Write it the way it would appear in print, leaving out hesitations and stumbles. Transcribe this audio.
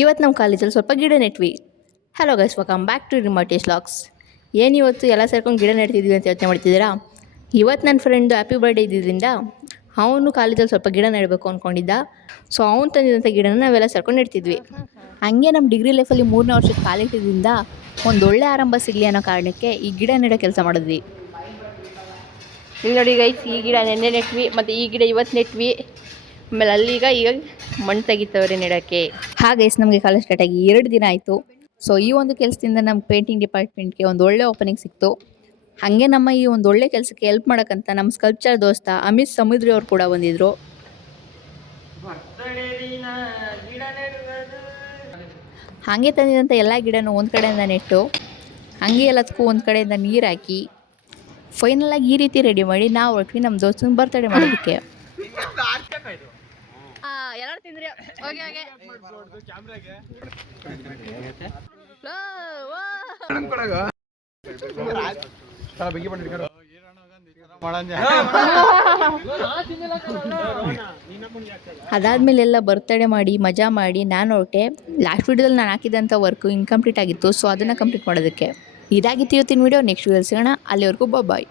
ಇವತ್ತು ನಮ್ಮ ಕಾಲೇಜಲ್ಲಿ ಸ್ವಲ್ಪ ಗಿಡ ನೆಟ್ವಿ. Hello guys, welcome back to Rimotesh vlogs. ಇವತ್ತು ಎಲ್ಲ ಸೇರ್ಕೊಂಡು ಗಿಡ ನೆಡ್ತಿದ್ವಿ ಅಂತ ಯೋಚನೆ ಮಾಡ್ತಿದ್ದೀರಾ? ಇವತ್ತು ನನ್ನ ಫ್ರೆಂಡು ಹ್ಯಾಪಿ ಬರ್ಡೇ ಇದ್ದಿದ್ದರಿಂದ ಅವನು ಕಾಲೇಜಲ್ಲಿ ಸ್ವಲ್ಪ ಗಿಡ ನೆಡಬೇಕು ಅಂದ್ಕೊಂಡಿದ್ದ. ಸೊ ಅವ್ನು ತಂದಿದ್ದಂಥ ಗಿಡನ ನಾವೆಲ್ಲ ಸೇರ್ಕೊಂಡು ನೆಡ್ತಿದ್ವಿ. ಹಂಗೆ ನಮ್ಮ ಡಿಗ್ರಿ ಲೈಫಲ್ಲಿ 3ನೇ ವರ್ಷದ ಕಾಲಿಟ್ಟಿದ್ದರಿಂದ ಒಂದೊಳ್ಳೆ ಆರಂಭ ಸಿಗಲಿ ಅನ್ನೋ ಕಾರಣಕ್ಕೆ ಈ ಗಿಡ ನೆಡೋ ಕೆಲಸ ಮಾಡಿದ್ವಿ. ಇಲ್ಲಿ ನೋಡಿ ಗೈಸ್, ಈ ಗಿಡ ನೆನ್ನೆ ನೆಟ್ವಿ ಮತ್ತು ಈ ಗಿಡ ಇವತ್ತು ನೆಟ್ವಿ. ಆಮೇಲೆ ಅಲ್ಲೀಗ ಮಣ್ಣು ತೆಗಿತವ್ರೆ ನೆಡೋಕ್ಕೆ. ಹಾಗೆ ನಮಗೆ ಕಾಲೇಜ್ ಸ್ಟಾರ್ಟ್ ಆಗಿ 2 ದಿನ ಆಯಿತು. ಸೊ ಈ ಒಂದು ಕೆಲಸದಿಂದ ನಮ್ಮ ಪೇಂಟಿಂಗ್ ಡಿಪಾರ್ಟ್ಮೆಂಟ್ಗೆ ಒಂದು ಒಳ್ಳೆ ಓಪನಿಂಗ್ ಸಿಕ್ತು. ಹಾಗೆ ನಮ್ಮ ಈ ಒಂದು ಒಳ್ಳೆ ಕೆಲಸಕ್ಕೆ ಹೆಲ್ಪ್ ಮಾಡೋಕ್ಕಂತ ನಮ್ಮ ಸ್ಕಲ್ಪ್ಚರ್ ದೋಸ್ತ ಅಮಿತ್ ಸಮುದ್ರಿ ಅವ್ರು ಕೂಡ ಬಂದಿದ್ರು. ಹಾಗೆ ತಂದಿದಂಥ ಎಲ್ಲ ಗಿಡನೂ ಒಂದು ಕಡೆಯಿಂದ ನೆಟ್ಟು ಹಾಗೆ ಎಲ್ಲದಕ್ಕೂ ಒಂದು ಕಡೆಯಿಂದ ನೀರು ಹಾಕಿ ಫೈನಲಾಗಿ ಈ ರೀತಿ ರೆಡಿ ಮಾಡಿ ನಾವು ಹೊರಟ್ವಿ ನಮ್ಮ ದೋಸ್ತನ ಬರ್ತಡೇ ಮಾಡೋದಕ್ಕೆ. ಎಲ್ಲರೂ ತಿಂದ್ರಿ ಅದಾದ್ಮೇಲೆ ಎಲ್ಲ ಬರ್ತಡೇ ಮಾಡಿ ಮಜಾ ಮಾಡಿ ನಾನು ಹೊರಟೆ. ಲಾಸ್ಟ್ ವಿಡಿಯೋದಲ್ಲಿ ನಾನು ಹಾಕಿದಂಥ ವರ್ಕು ಇನ್ಕಂಪ್ಲೀಟ್ ಆಗಿತ್ತು. ಸೊ ಅದನ್ನು ಕಂಪ್ಲೀಟ್ ಮಾಡೋದಕ್ಕೆ ಇದಾಗಿತ್ತು ಇವತ್ತಿನ ವಿಡಿಯೋ. ನೆಕ್ಸ್ಟ್ ವಿಡಿಯೋ ಸಿಗೋಣ. ಅಲ್ಲಿವರೆಗೂ ಬಾಯ್.